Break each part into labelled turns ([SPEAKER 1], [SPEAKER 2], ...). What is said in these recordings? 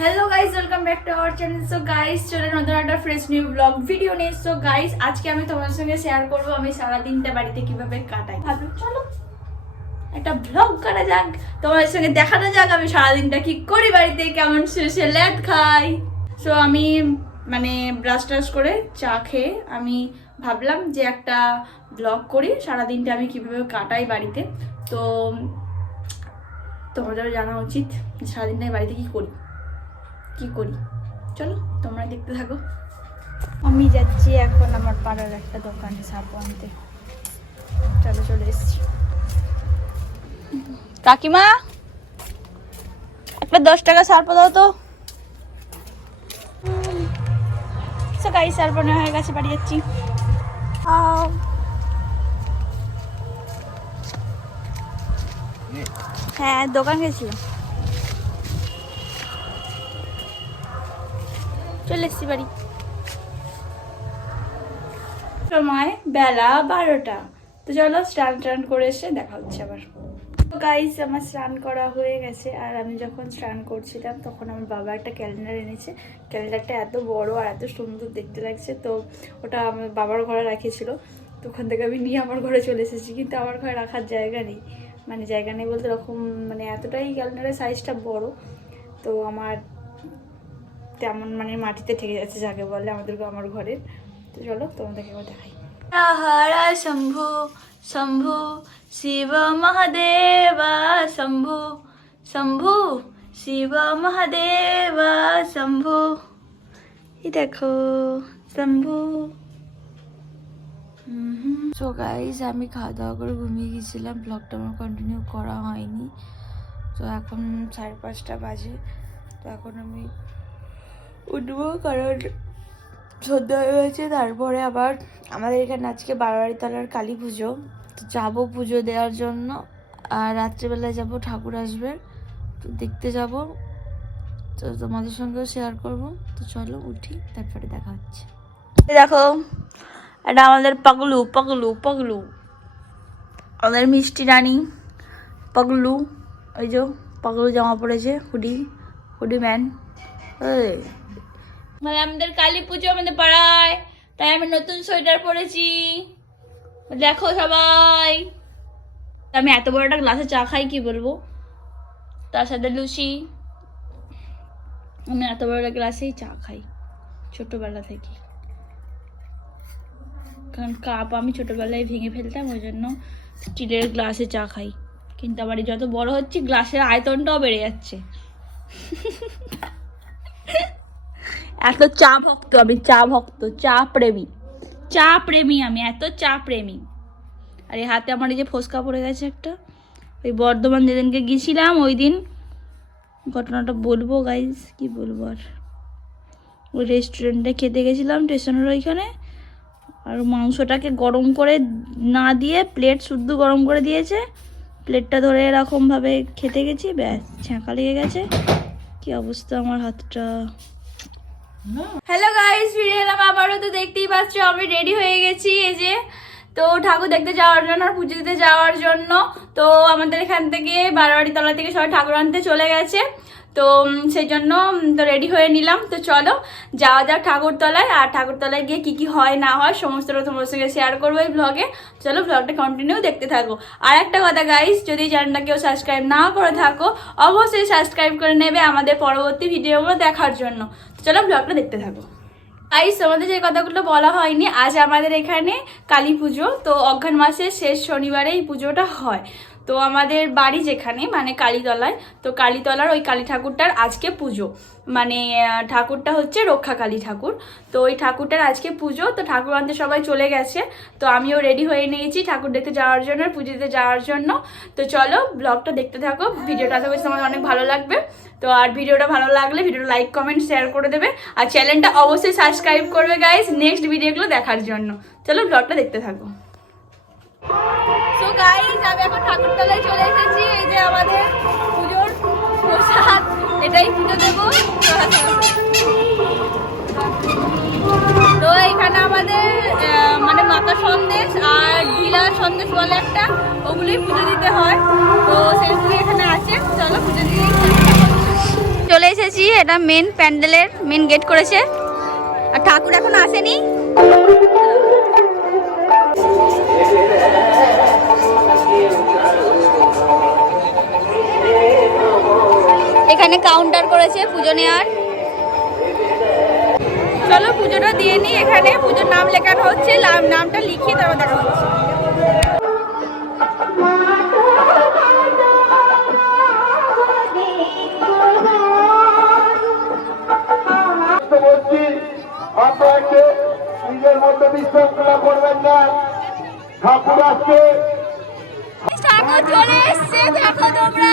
[SPEAKER 1] Hello guys welcome back to our channel so guys চলে নতুন একটা ফ্রেশ নিউ ব্লগ ভিডিও নিয়ে। So guys আজকে আমি তোমাদের সঙ্গে শেয়ার করব আমি সারা দিনটা বাড়িতে কীভাবে কাটাই। ভাবলাম চলো। একটা ব্লগ করা যাক। তোমাদের সঙ্গে দেখানো যাক আমি সারাদিনটা কি করি বাড়িতে, কেমন শেষে ল্যাদ খাই। সো আমি মানে ব্রাশ টাশ করে চা খেয়ে আমি ভাবলাম যে একটা ব্লগ করি, সারাদিনটা আমি কীভাবে কাটাই বাড়িতে। তো তোমাদেরও জানা উচিত সারাদিনটা আমি বাড়িতে কি করি কি করি। চলো তোমরা দেখতে থাকো। আমি যাচ্ছি এখন আমার পাড়ার একটা দোকানে সাবু আনতে। চলো চলে এসছি। কাকিমা একটা দশ টাকা সার্প দাও তো। গাড়ি সার্প নেওয়া হয়ে গেছে বাড়ি যাচ্ছি। আহ, হ্যাঁ দোকান গেছিলাম চলে এসছি বাড়ি। সময় বেলা বারোটা। তো চলো স্নান টান করে এসে দেখা হচ্ছে আবার। গাইস আমার স্নান করা হয়ে গেছে আর আমি যখন স্নান করছিলাম তখন আমার বাবা একটা ক্যালেন্ডার এনেছে। ক্যালেন্ডারটা এত বড় আর এত সুন্দর দেখতে লাগছে। তো ওটা আমার বাবার ঘরে রাখিয়েছিল। তো ওখান থেকে আমি নিয়ে আমার ঘরে চলে এসেছি। কিন্তু আমার ঘরে রাখার জায়গা নেই। মানে জায়গা নেই বলতে এরকম মানে এতটাই ক্যালেন্ডারের সাইজটা বড়, তো আমার তেমন মানে মাটিতে ঠেকে যাচ্ছে যাকে বলে আমাদের আমার ঘরের। তো চলো তোমাদেরকে এবার দেখাই। হরা শম্ভু শম্ভু, শিব মহাদেবা শম্ভু শম্ভু, শিব মহাদেবা শম্ভু। দেখো, শম্ভু। সো গাইজ আমি খাওয়া দাওয়া করে ঘুমিয়ে গেছিলাম। ব্লগটা আমার কন্টিনিউ করা হয়নি। তো এখন সাড়ে পাঁচটা বাজে। তো এখন আমি উঠবো কারণ সন্ধ্যা হয়ে গেছে। তারপরে আবার আমাদের এখানে আজকে বারোয়ারি তলার কালী পুজো। তো যাব পুজো দেওয়ার জন্য। আর রাত্রেবেলায় যাব ঠাকুর আসবে। তো দেখতে যাব। তো তোমাদের সঙ্গেও শেয়ার করব। তো চলো উঠি, তারপরে দেখা হচ্ছে। দেখো এটা আমাদের পাগলু পাগলু পাগলু। আমাদের মিষ্টি রানী, পাগলু। ওই যে, পাগলু জামা পড়েছে হুডি হুডি ম্যান। মানে আমাদের কালী পুজো আমাদের পাড়ায়, তাই আমি নতুন সোয়েটার পরেছি। দেখো সবাই। আমি এত বড় একটা গ্লাসে চা খাই, কি বলব? তার সাথে লুচি। আমি এত বড় একটা গ্লাসেই চা খাই, ছোটবেলা থেকে। কারণ কাপ আমি ছোটোবেলায় ভেঙে ফেলতাম ওই জন্য স্টিলের গ্লাসে চা খাই। কিন্তু আমার যত বড় হচ্ছে, গ্লাসের আয়তনটাও বেড়ে যাচ্ছে। এত চা ভক্ত আমি, চা ভক্ত, চা প্রেমী। চা প্রেমী আমি, এত চা প্রেমী। আর এই হাতে আমার এই যে ফোসকা পড়ে গেছে একটা, ওই বর্ধমান যেদিনকে গেছিলাম ওই দিন ঘটনাটা বলব গাইজ কি বলব আর। ওই রেস্টুরেন্টে খেতে গেছিলাম স্টেশনের ওইখানে আর মাংসটাকে গরম করে না দিয়ে প্লেট শুদ্ধ গরম করে দিয়েছে। প্লেটটা ধরে এরকমভাবে খেতে গেছি, ব্যাস, ছ্যাঁকা লেগে গেছে। কি অবস্থা আমার হাতটা? হ্যালো গাইস ফিরে এলাম আবারও। তো দেখতেই পাচ্ছ, আমি রেডি হয়ে গেছি এই যে। তো ঠাকুর দেখতে যাওয়ার জন্য আর পুজো দিতে যাওয়ার জন্য। তো আমাদের এখান থেকে বারোয়ারি তলা থেকে সবাই ঠাকুর আনতে চলে গেছে। তো সেই জন্য তো রেডি হয়ে নিলাম। তো চলো, যাওয়া যাক ঠাকুরতলায়। আর ঠাকুরতলায় গিয়ে কি কি হয়, না হয় সমস্তটা তোমার সঙ্গে শেয়ার করব এই ব্লগে চলো ব্লগটা কন্টিনিউ দেখতে থাকো। আর একটা কথা গাইস যদি চ্যানেলটা কেউ সাবস্ক্রাইব না করে থাকো, অবশ্যই সাবস্ক্রাইব করে নেবে আমাদের পরবর্তী ভিডিওগুলো দেখার জন্য। তো চলো ব্লগটা দেখতে থাকো। আইস তোমাদের যে কথাগুলো বলা হয়নি, আজ আমাদের এখানে কালী পুজো। তো অঘ্রান মাসের শেষ শনিবারে এই পুজোটা হয়। তো আমাদের বাড়ি যেখানে মানে কালীতলায়, তো কালীতলার ওই কালী ঠাকুরটার আজকে পুজো। মানে ঠাকুরটা হচ্ছে রক্ষা কালী ঠাকুর। তো ওই ঠাকুরটার আজকে পুজো, তো ঠাকুর আনতে সবাই চলে গেছে। তো আমিও রেডি হয়ে নিয়েছি ঠাকুর দেখতে যাওয়ার জন্য, পুজো দিতে যাওয়ার জন্য। তো চলো, ব্লগটা দেখতে থাকো। ভিডিওটা আশা করছি তোমাদের অনেক ভালো লাগবে। তো আর ভিডিওটা ভালো লাগলে ভিডিওটা লাইক, কমেন্ট, শেয়ার করে দেবে। আর চ্যানেলটা অবশ্যই সাবস্ক্রাইব করবে গাইজ নেক্সট ভিডিওগুলো দেখার জন্য। চলো, ব্লগটা দেখতে থাকো। সো গাইস আমি এখন ঠাকুরতলায় চলে এসেছি। এই যে আমাদের পুজোর প্রসাদ, এটাই পুজো দেবো। তো এখানে আমাদের মানে মাতা সন্দেশ আর ঢিলা সন্দেশ বলে একটা, ওগুলোই পুজো দিতে হয়। তো সেগুলি এখানে আছে। চলো পুজো দিয়ে চলে এসেছি, এটা মেন প্যান্ডেলের মেন গেট করেছে। আর ঠাকুর এখন আসেনি। এখানে কাউন্টার করেছে পুজো নেওয়ার চলো পুজোটা দিয়ে নিই এখানে। পুজোর নাম লেখানো হচ্ছে নামটা লিখিয়ে তারপর দেখা হচ্ছে।
[SPEAKER 2] আপনাকে নিজের মধ্যে বিশৃঙ্খলা করবেন না ঠাকুর আসছে।
[SPEAKER 1] ঠাকুর চলে এসছে দেখো তোমরা।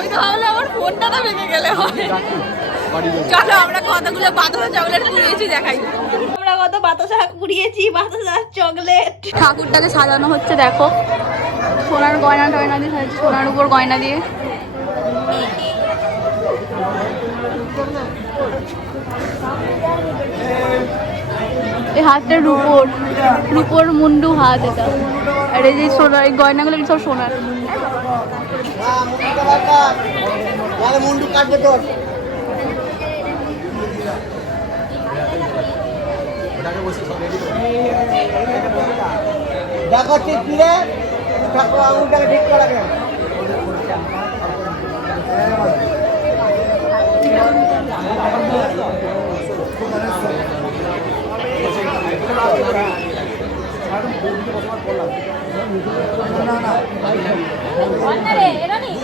[SPEAKER 1] আমি তো ভাবলাম আমার ফোনটা না ভেঙে গেলে হয়। চলো আমরা কতগুলো বাতাসা চকলেট কুড়িয়েছি দেখাই। আমরা কত বাতাসা কুড়িয়েছি বাতাসা চকলেট ঠাকুরটাকে সাজানো হচ্ছে দেখো। সোনার গয়না টয়না দিয়ে সোনার উপর গয়না দিয়ে। এই হাতটা রূপোর রূপোর মুন্ডু হাত এটা। আর এই যে সোনার এই গয়নাগুলো সব সোনার।
[SPEAKER 3] মুন্ডু কাটবে তোর দেখো ঠিক ফিরে ঠাকুর আঙুলটাকে ঠিক করা গেল
[SPEAKER 1] মেলা বসেছে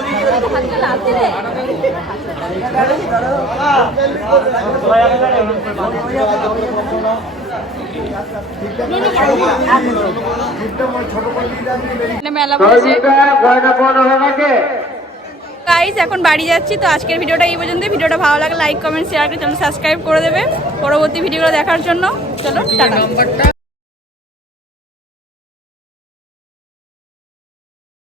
[SPEAKER 1] এখন বাড়ি যাচ্ছি, তো আজকের ভিডিওটা এই পর্যন্ত ভিডিওটা ভালো লাগে লাইক কমেন্ট শেয়ার করে চ্যানেল সাবস্ক্রাইব করে দেবে। পরবর্তী ভিডিওগুলো দেখার জন্য। চলো, টাটা।